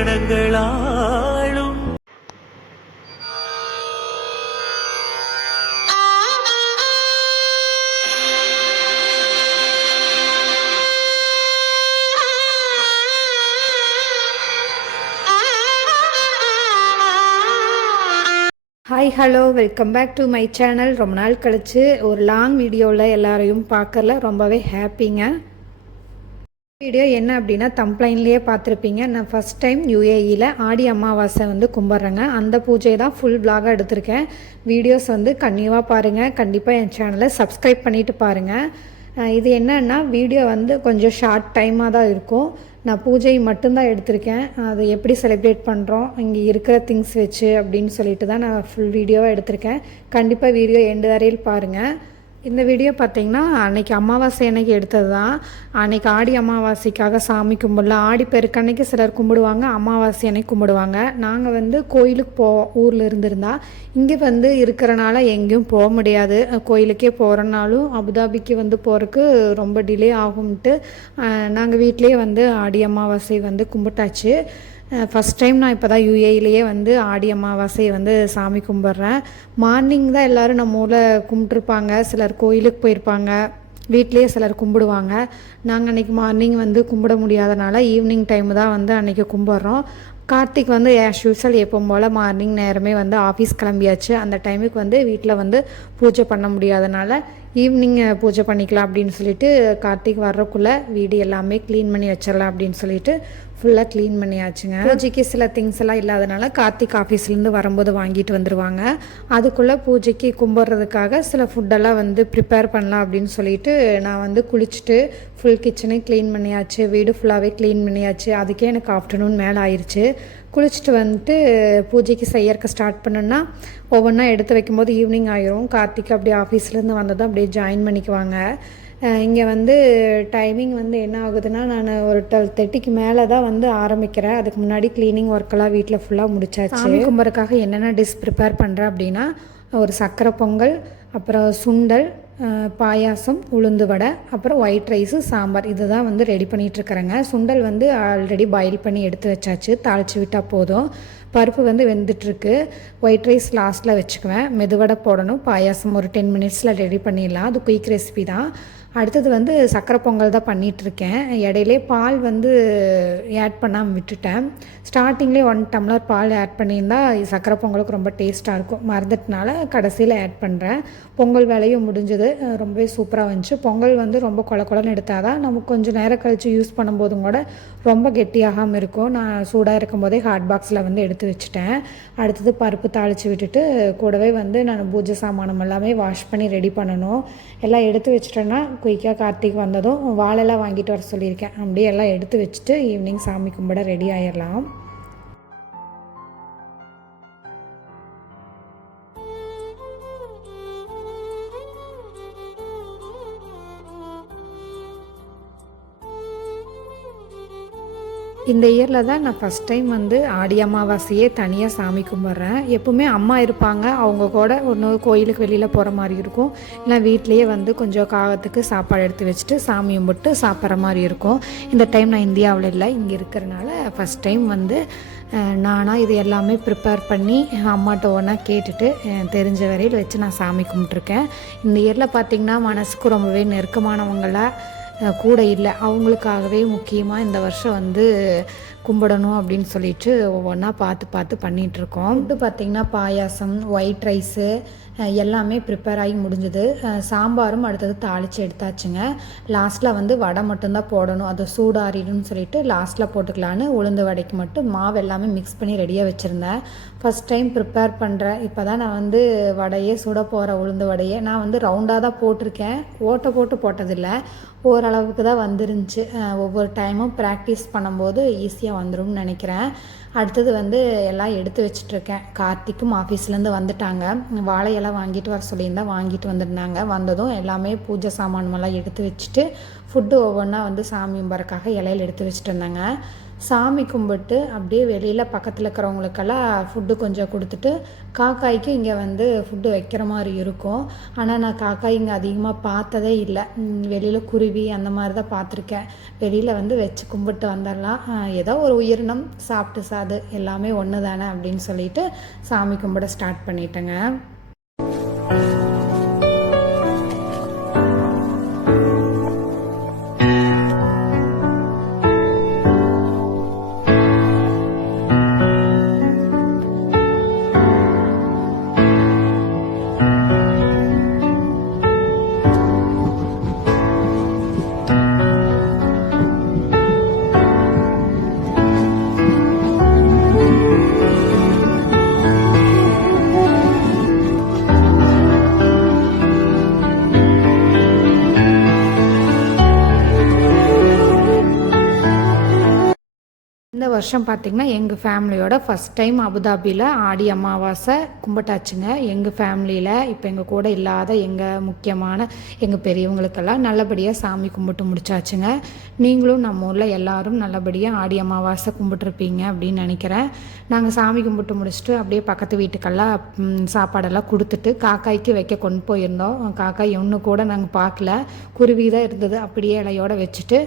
மனங்களாளும் hi hello welcome back to my channel ரொம்ப நாள் கழிச்சு ஒரு லாங் வீடியோவில் எல்லாரையும் பார்க்கல. ரொம்பவே ஹாப்பிங்க வீடியோ என்ன அப்படின்னா தம்ப்ளைன்லேயே பார்த்துருப்பீங்க. நான் ஃபஸ்ட் டைம் யூஏஇயில் ஆடி அமாவாசை வந்து கும்பிட்றேங்க. அந்த பூஜை தான் ஃபுல் பிளாகாக எடுத்திருக்கேன். வீடியோஸ் வந்து கன்னியூவாக பாருங்கள் கண்டிப்பாக என் சேனலை சப்ஸ்கிரைப் பண்ணிவிட்டு பாருங்கள் இது என்னன்னா வீடியோ வந்து கொஞ்சம் ஷார்ட் டைமாக தான் இருக்கும். நான் பூஜை மட்டும்தான் எடுத்திருக்கேன். அதை எப்படி செலிப்ரேட் பண்ணுறோம் இங்கே இருக்கிற திங்ஸ் வச்சு அப்படின்னு சொல்லிட்டு தான் நான் ஃபுல் வீடியோவாக எடுத்திருக்கேன். கண்டிப்பாக வீடியோ எண்டு வரையில் பாருங்கள் இந்த வீடியோ பார்த்தீங்கன்னா அன்னைக்கு அமாவாசை அன்னைக்கு எடுத்தது தான் அன்னைக்கு ஆடி அமாவாசைக்காக சாமி கும்பிடலாம் ஆடி பெருக்கன்னைக்கு சிலர் கும்பிடுவாங்க அமாவாசை அன்னைக்கு கும்பிடுவாங்க. நாங்கள் வந்து கோயிலுக்கு போ ஊரில் இருந்திருந்தா இங்கே வந்து இருக்கிறனால எங்கேயும் போக முடியாது. கோயிலுக்கே போகிறனாலும் அபுதாபிக்கு வந்து போகிறதுக்கு ரொம்ப டிலே ஆகும்ட்டு நாங்கள் வீட்டிலே வந்து ஆடி அமாவாசை வந்து கும்பிட்டாச்சு. ஃபஸ்ட் டைம் நான் இப்போ தான் யூஏயிலேயே வந்து ஆடி அமாவாசையை வந்து சாமி கும்பிட்றேன். மார்னிங் தான் எல்லோரும் நம்ம ஊரில் கும்பிட்ருப்பாங்க சிலர் கோயிலுக்கு போயிருப்பாங்க. வீட்லேயே சிலர் கும்பிடுவாங்க. நாங்கள் அன்றைக்கி மார்னிங் வந்து கும்பிட முடியாதனால ஈவினிங் டைம் தான் வந்து அன்றைக்கி கும்பிட்றோம். கார்த்திக் வந்து ஆஸ் யூஸ்வல் எப்பவும் போல் மார்னிங் நேரமே வந்து ஆஃபீஸ் கிளம்பியாச்சு. அந்த டைமுக்கு வந்து வீட்டில் வந்து பூஜை பண்ண முடியாதனால ஈவினிங் பூஜை பண்ணிக்கலாம் அப்படின்னு சொல்லிட்டு கார்த்திக் வர்றக்குள்ளே வீடு எல்லாமே க்ளீன் பண்ணி வச்சிடலாம் அப்படின்னு சொல்லிட்டு ஃபுல்லாக க்ளீன் பண்ணியாச்சுங்க. பூஜைக்கு சில திங்ஸ் எல்லாம் இல்லாதனால கார்த்திக் ஆஃபீஸ்லேருந்து வரும்போது வாங்கிட்டு வந்துடுவாங்க அதுக்குள்ளே பூஜைக்கு கும்பிட்றதுக்காக சில ஃபுட்டெல்லாம் வந்து ப்ரிப்பேர் பண்ணலாம் அப்படின்னு சொல்லிட்டு நான் வந்து குளிச்சுட்டு ஃபுல் கிச்சனே க்ளீன் பண்ணியாச்சு. வீடு ஃபுல்லாகவே க்ளீன் பண்ணியாச்சு. அதுக்கே எனக்கு ஆஃப்டர்நூன் மேலே ஆயிடுச்சு குளிச்சுட்டு வந்துட்டு பூஜைக்கு செய்யறக்க ஸ்டார்ட் பண்ணோன்னா ஒவ்வொன்றா எடுத்து வைக்கும்போது ஈவினிங் ஆயிரும். கார்த்திக் அப்படியே ஆஃபீஸ்லேருந்து வந்ததும் அப்படியே ஜாயின் பண்ணிக்குவாங்க. இங்கே வந்து டைமிங் வந்து என்ன ஆகுதுன்னா நான் ஒரு டுவெல் தேர்ட்டிக்கு மேலே தான் வந்து ஆரம்பிக்கிறேன். அதுக்கு முன்னாடி க்ளீனிங் ஒர்க்கெல்லாம் வீட்டில் ஃபுல்லாக முடிச்சாச்சு. சாமி கும்பருக்காக என்னென்ன டிஷ் ப்ரிப்பேர் பண்ணுறேன் அப்படின்னா ஒரு சக்கரை பொங்கல் அப்புறம் சுண்டல் பாயாசம் உளுந்து வடை அப்புறம் ஒயிட் ரைஸு சாம்பார். இதுதான் வந்து ரெடி பண்ணிகிட்ருக்குறேங்க சுண்டல் வந்து ஆல்ரெடி பாயில் பண்ணி எடுத்து வச்சாச்சு. தாளித்து விட்டால் போதும். பருப்பு வந்து வெந்துட்டுருக்கு. ஒயிட் ரைஸ் லாஸ்ட்டில் வச்சுக்குவேன். மெதுவடை போடணும். பாயாசம் ஒரு டென் மினிட்ஸில் ரெடி பண்ணிடலாம். அது குயிக் ரெசிபி தான். அடுத்தது வந்து சக்கரை பொங்கல் தான் பண்ணிகிட்ருக்கேன் இடையிலே பால் வந்து ஆட் பண்ணாமல் விட்டுட்டேன். ஸ்டார்டிங்லேயே ஒன் டம்ளர் பால் ஆட் பண்ணியிருந்தால் சக்கரை பொங்கலுக்கு ரொம்ப டேஸ்ட்டாக இருக்கும். மறந்துட்டனால கடைசியில் ஆட் பண்ணுறேன் பொங்கல் வேலையும் முடிஞ்சது. ரொம்பவே சூப்பராக வந்துச்சு. பொங்கல் வந்து ரொம்ப கொல கொலன்னு எடுத்தால் தான் நமக்கு கொஞ்சம் நேரம் கழித்து யூஸ் பண்ணும்போதும் கூட ரொம்ப கெட்டியாகாமல் இருக்கும். நான் சூடாக இருக்கும் போதே ஹாட் பாக்ஸில் வந்து எடுத்து எடுத்து வச்சுட்டேன். அடுத்தது பருப்பு தாளித்து விட்டுட்டு கூடவே வந்து நான் பூஜை சாமானம் எல்லாமே வாஷ் பண்ணி ரெடி பண்ணணும். எல்லாம் எடுத்து வச்சிட்டேன்னா குயிக்காக கார்த்திக் வந்ததும் வாழெல்லாம் வாங்கிட்டு வர சொல்லியிருக்கேன். அப்படியே எல்லாம் எடுத்து வச்சுட்டு ஈவினிங் சாமி கும்பிட ரெடி ஆயிடலாம் இந்த இயரில் தான் நான் ஃபஸ்ட் டைம் வந்து ஆடி அமாவாசையே தனியாக சாமி கும்பிட்றேன். எப்பவுமே அம்மா இருப்பாங்க அவங்க கூட ஒன்று கோயிலுக்கு வெளியில் போகிற மாதிரி இருக்கும். இல்லை வீட்லேயே வந்து கொஞ்சம் காகத்துக்கு சாப்பாடு எடுத்து வச்சுட்டு சாமி கும்பிட்டு சாப்பிட்ற மாதிரி இருக்கும். இந்த டைம் நான் இந்தியாவில் இல்லை இங்கே இருக்கிறனால ஃபஸ்ட் டைம் வந்து நானாக இது எல்லாமே ப்ரிப்பேர் பண்ணி அம்மாட்ட ஒன்றா கேட்டுட்டு தெரிஞ்ச வரையில் வச்சு நான் சாமி கும்பிட்ருக்கேன் இந்த இயரில் பார்த்திங்கன்னா மனசுக்கு ரொம்பவே நெருக்கமானவங்களாக கூட இல்லை. அவங்களுக்காகவே முக்கியமாக இந்த வருஷம் வந்து கும்பிடணும் அப்படின்னு சொல்லிட்டு ஒவ்வொன்றா பார்த்து பார்த்து பண்ணிகிட்ருக்கோம் ஃபுட்டு பார்த்திங்கன்னா பாயாசம் ஒயிட் ரைஸு எல்லாமே ப்ரிப்பேர் ஆகி முடிஞ்சது. சாம்பாரும் அடுத்தது தாளித்து எடுத்தாச்சுங்க. லாஸ்ட்டில் வந்து வடை மட்டும்தான் போடணும். அது சூடாறிடும்னு சொல்லிட்டு லாஸ்ட்டில் போட்டுக்கலான்னு உளுந்து வடைக்கு மட்டும் மாவு எல்லாமே மிக்ஸ் பண்ணி ரெடியாக வச்சுருந்தேன். ஃபஸ்ட் டைம் ப்ரிப்பேர் பண்ணுறேன் இப்போ தான் நான் வந்து வடையே சுட போகிற உளுந்து வடையே நான் வந்து ரவுண்டாக தான் போட்டிருக்கேன். ஓட்டை போட்டு போட்டதில்லை. அளவுக்கு தான் வந்துருந்துச்சு. ஒவ்வொரு டைமும் ப்ராக்டிஸ் பண்ணும்போது ஈஸியாக வந்துரும்னு நினைக்கிறேன். அடுத்தது வந்து எல்லாம் எடுத்து வச்சிட்ருக்கேன். கார்த்திக்கும் ஆஃபீஸ்லேருந்து வந்துட்டாங்க. வாழையெல்லாம் வாங்கிட்டு வர சொல்லியிருந்தா வாங்கிட்டு வந்திருந்தாங்க. வந்ததும் எல்லாமே பூஜை சாமானமெல்லாம் எடுத்து வச்சுட்டு ஃபுட்டு ஒவ்வொன்றா வந்து சாமி கும்புறக்காக இலையில எடுத்து வச்சுட்டு இருந்தாங்க. சாமி கும்பிட்டு அப்படியே வெளியில் பக்கத்தில் இருக்கிறவங்களுக்கெல்லாம் ஃபுட்டு கொஞ்சம் கொடுத்துட்டு காக்காய்க்கு இங்கே வந்து ஃபுட்டு வைக்கிற மாதிரி இருக்கும். ஆனால் நான் காக்காய் இங்கே அதிகமாக பார்த்ததே இல்லை. வெளியில் குருவி அந்த மாதிரி தான் பார்த்துருக்கேன். வெளியில் வந்து வச்சு கும்பிட்டு வந்துடலாம் ஏதோ ஒரு உயிரினம் சாப்பிட்டு சாது எல்லாமே ஒன்று தானே அப்படின்னு சொல்லிட்டு சாமி கும்பிட ஸ்டார்ட் பண்ணிட்டேங்க. இந்த வருஷம் பார்த்திங்கன்னா எங்கள் ஃபேமிலியோட ஃபஸ்ட் டைம் அபுதாபியில் ஆடி அமாவாசை கும்பிட்டாச்சுங்க. எங்கள் ஃபேமிலியில் இப்போ எங்கள் கூட இல்லாத எங்கள் முக்கியமான எங்கள் பெரியவங்களுக்கெல்லாம் நல்லபடியாக சாமி கும்பிட்டு முடிச்சாச்சுங்க. நீங்களும் நம்ம ஊரில் எல்லாரும் நல்லபடியாக ஆடி அமாவாசை கும்பிட்டுருப்பீங்க அப்படின்னு நினைக்கிறேன். நாங்கள் சாமி கும்பிட்டு முடிச்சுட்டு அப்படியே பக்கத்து வீட்டுக்கெல்லாம் சாப்பாடெல்லாம் கொடுத்துட்டு காக்காய்க்கு வைக்க கொண்டு போயிருந்தோம். காக்காய் ஒன்று கூட நாங்கள் பார்க்கல. குருவி தான் இருந்தது. அப்படியே இலையோட வச்சுட்டு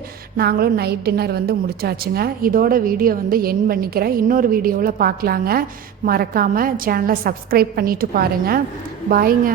நாங்களும் நைட் டின்னர் வந்து முடிச்சாச்சுங்க. இதோட வீடியோ வந்து என் பண்ணிக்கிறேன். இன்னொரு வீடியோவில் பார்க்கலாங்க. மறக்காமல் சேனலை சப்ஸ்கிரைப் பண்ணிட்டு பாருங்கள் பாய்ங்க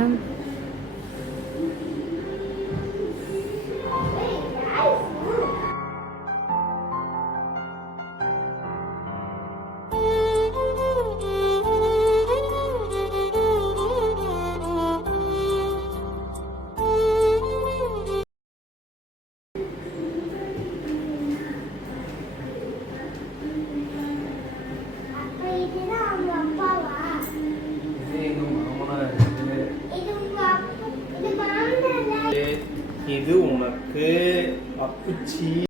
அப்பா இது